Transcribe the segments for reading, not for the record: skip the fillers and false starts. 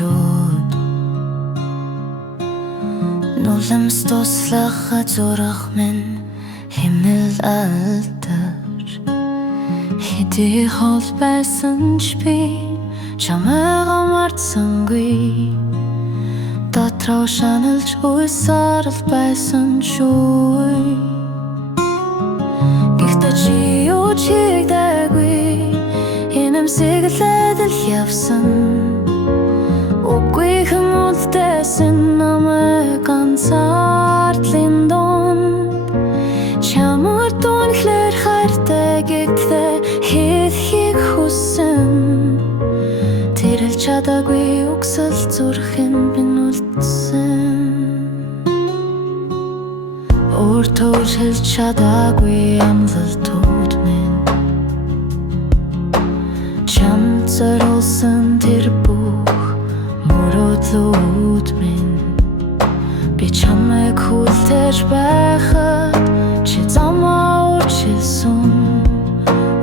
хожууд нулимс туслах зурах минь хэмнэл алдар хэдий хол байсан ч би чамайгаа мартсангүй дотроо шаналж уйсарал байсан шүү. Гэхдээ чи юу ч хийдэггүй инэмсэглээд л явсан. Үгүй хүмүүлдээсэн намайг ганцаардлын донд чамд үнэхээр хайртай гэхдээ хийхийг хүсэн. Тэр л чадаагүй үгсэл зүрхэн минь үлдсэн. Өөртөө хэлж чадаагүй амлалтууд минь чамд зориулсан тэр бүх мөрөөдлүүд минь би чамайг хүлээж байхад чи замаа өөрчилсөн.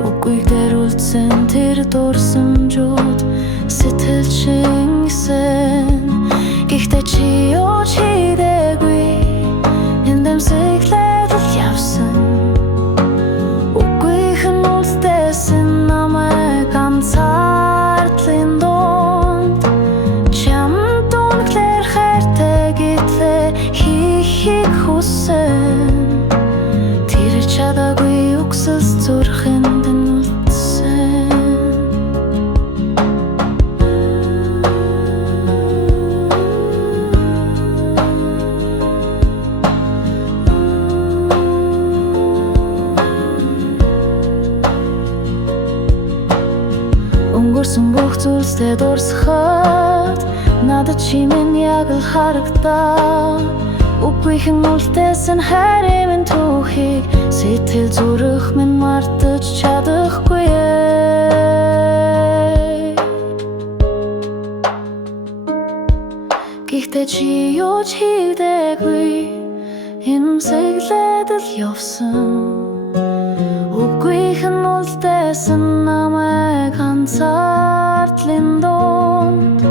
Үгүй дээр үлдсэн тэр дурсамжууд сэтгэл шингэсэн. Гэхдээ чи юу ч хийдэггүй инэмсэглээд л явсан. Үгүй хүмүүлдээсэн намайг ганцаардлын донд чамд үнэхээр хайртай гэхдээ хийхийг хүсэн. Тэр чадаагүй үгсэл зүрхэнд нь үлдсэн. Өнгөрсөн бүх зүйлстэй дурсахад надад чи минь яг л харагдаа. Үгүйхэн үлдээсэн хайрын минь түүхийг сэтгэл зүрх минь мартаж чадахгүй. Гэхдээ чи юу ч хийдэггүй инэмсэглээд л явсан. Үгүйхэн үлдээсэн намайг ганцаардлын донд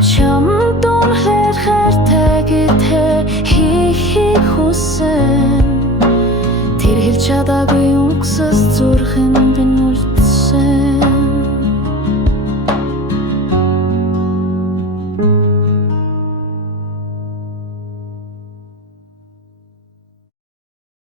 чамд үнэхээр хайртай гэхдээ хийхийг хүсэн. Тэр хэлж чадаагүй үгсэл